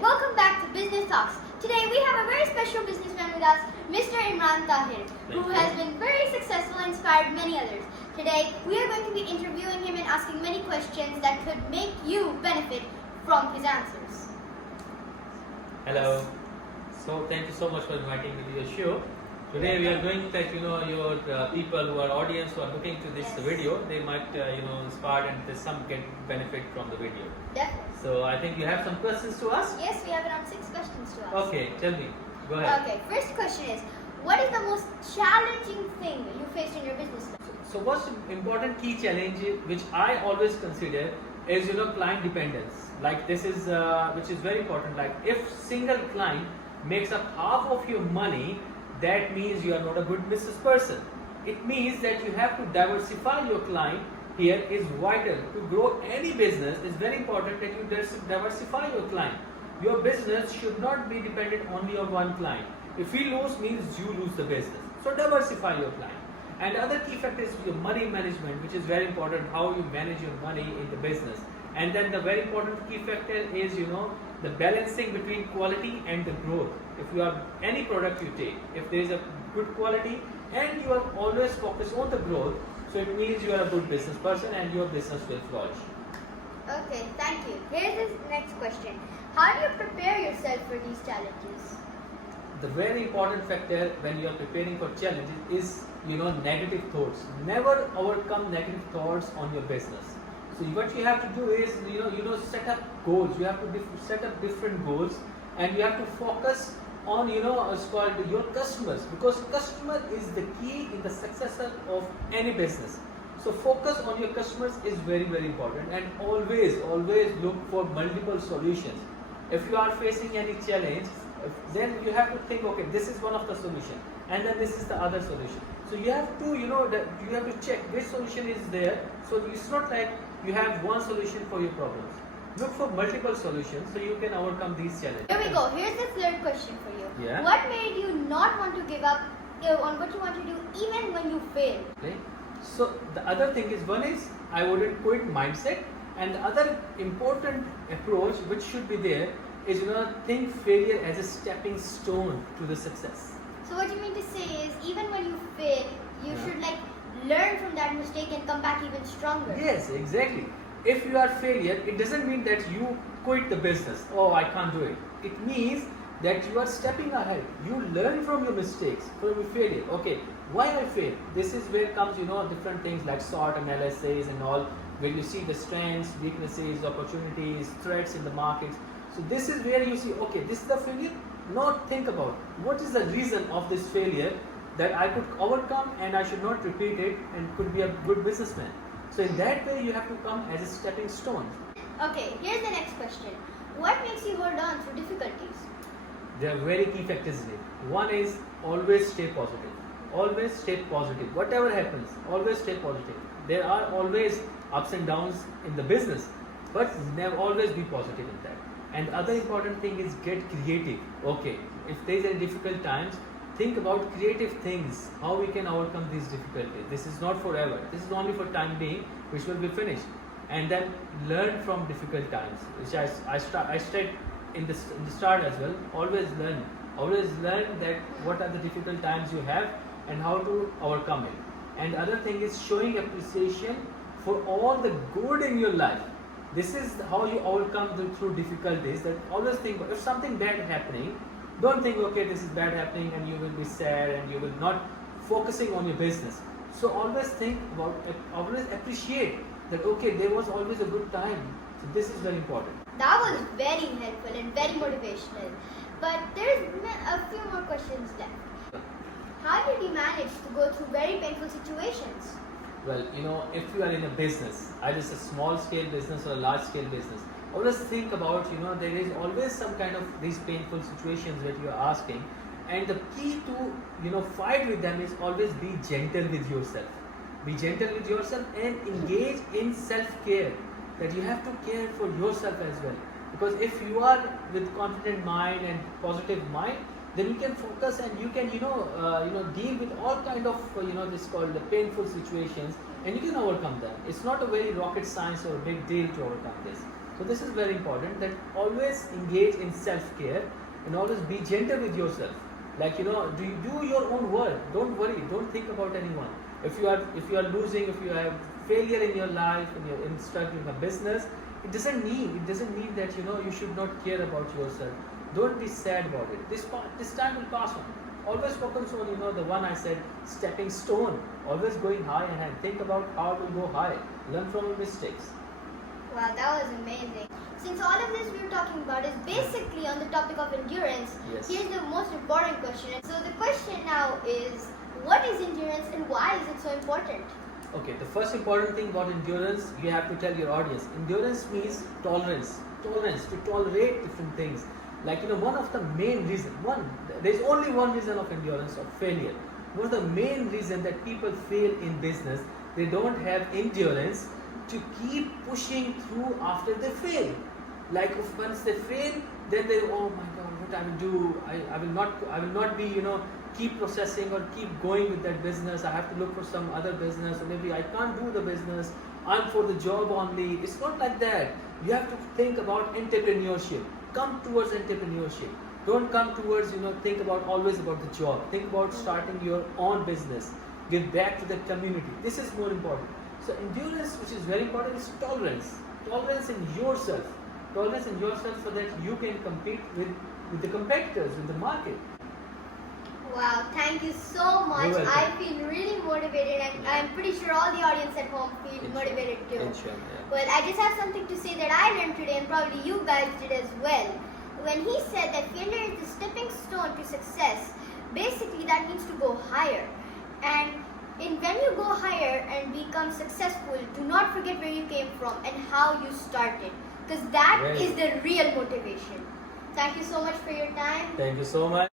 welcome back to Business Talks. Today we have a very special businessman with us, Mr. Imran Tahir, who has been very successful and inspired many others. Today we are going to be interviewing him and asking many questions that could make you benefit from his answers. Hello. So thank you so much for inviting me to your show. Today we are going that your people who are audience who are looking to this video, they might inspired and there's some get benefit from the video. Definitely. So I think you have some questions to ask. Yes, we have around 6 questions to ask. Okay, tell me. Go ahead. Okay, first question is, what is the most challenging thing you faced in your business life? So what's important key challenge which I always consider is client dependence. Like this is which is very important. Like if single client makes up half of your money, that means you are not a good business person. It means that you have to diversify your client. Here is vital. To grow any business, it's very important that you diversify your client. Your business should not be dependent only on one client. If you lose, means you lose the business. So diversify your client. And the other key factor is your money management, which is very important, how you manage your money in the business. And then the very important key factor is, the balancing between quality and the growth. If you have any product you take, if there is a good quality and you are always focused on the growth, so it means you are a good business person and your business will flourish. Okay, thank you. Here's the next question. How do you prepare yourself for these challenges? The very important factor when you are preparing for challenges is, negative thoughts. Never overcome negative thoughts on your business. So what you have to do is, set up goals. You have to set up different goals, and you have to focus on, it's called your customers, because customer is the key in the success of any business. So focus on your customers is very, very important, and always look for multiple solutions. If you are facing any challenge, then you have to think, okay, this is one of the solution, and then this is the other solution. So you have to, you have to check which solution is there. So it's not like you have one solution for your problems. Look for multiple solutions so you can overcome these challenges. Here we go. Here's the third question for you. Yeah. What made you not want to give up on what you want to do even when you fail? Okay. So the other thing is, one is I wouldn't quit mindset, and the other important approach which should be there is think failure as a stepping stone to the success. So what you mean to say is, even when you fail, you should learn from that mistake and come back even stronger. Yes, exactly. If you are failure, it doesn't mean that you quit the business. Oh, I can't do it. It means that you are stepping ahead. You learn from your mistakes, from your failure. Okay, why I failed? This is where comes different things like SWOT analysis and all, where you see the strengths, weaknesses, opportunities, threats in the markets. So this is where you see, okay, this is the failure. Now think about what is the reason of this failure that I could overcome and I should not repeat it and could be a good businessman. So in that way you have to come as a stepping stone. Okay, here's the next question. What makes you hold on through difficulties? There are very key factors in it. One is always stay positive. Always stay positive. Whatever happens, always stay positive. There are always ups and downs in the business, but never always be positive in that. And the other important thing is get creative. Okay, if there is any difficult times, think about creative things, how we can overcome these difficulties. This is not forever. This is only for time being, which will be finished. And then learn from difficult times, which I said in the start as well. Always learn. Always learn that what are the difficult times you have and how to overcome it. And the other thing is showing appreciation for all the good in your life. This is how you overcome through difficulties. That always think, if something bad happening, don't think, okay, this is bad happening and you will be sad and you will not focusing on your business. So always think about, always appreciate that, okay, there was always a good time. So this is very important. That was very helpful and very motivational. But there's a few more questions left. How did you manage to go through very painful situations? Well, if you are in a business, either it's a small scale business or a large scale business, always think about, there is always some kind of these painful situations that you are asking. And the key to, fight with them is always be gentle with yourself. Be gentle with yourself and engage in self-care. That you have to care for yourself as well. Because if you are with confident mind and positive mind, then you can focus and you can deal with all kind of this called the painful situations, and you can overcome them. It's not a very rocket science or a big deal to overcome this. So this is very important, that always engage in self-care and always be gentle with yourself. Like, do your own work. Don't worry. Don't think about anyone. If you are losing, if you have failure in your life, and you're struggling in a business, it doesn't mean that you should not care about yourself. Don't be sad about it. This time will pass on. Always focus on the one I said, stepping stone. Always going high and think about how to go high. Learn from your mistakes. Wow, that was amazing. Since all of this we were talking about is basically on the topic of endurance, Yes. here's the most important question. So the question now is, what is endurance and why is it so important? Okay, the first important thing about endurance, you have to tell your audience. Endurance means tolerance. Tolerance, to tolerate different things. Like, one of the main reasons, there's only one reason of endurance, of failure. One of the main reason that people fail in business, they don't have endurance to keep pushing through after they fail. Like, if once they fail, then they, oh my God, what I will do? I will not be, keep processing or keep going with that business. I have to look for some other business, or maybe I can't do the business. I'm for the job only. It's not like that. You have to think about entrepreneurship. Come towards entrepreneurship. Don't come towards, think about always about the job. Think about starting your own business. Give back to the community. This is more important. So endurance, which is very important, is tolerance. Tolerance in yourself. Tolerance in yourself so that you can compete with the competitors in the market. Wow, thank you so much. You're welcome. I feel really motivated, and I'm pretty sure all the audience at home feel motivated too. Inshallah, yeah. Well, I just have something to say that I learned today, and probably you guys did as well. When he said that failure is the stepping stone to success, basically that means to go higher. And when you go higher and become successful, do not forget where you came from and how you started, because that Right. is the real motivation. Thank you so much for your time. Thank you so much.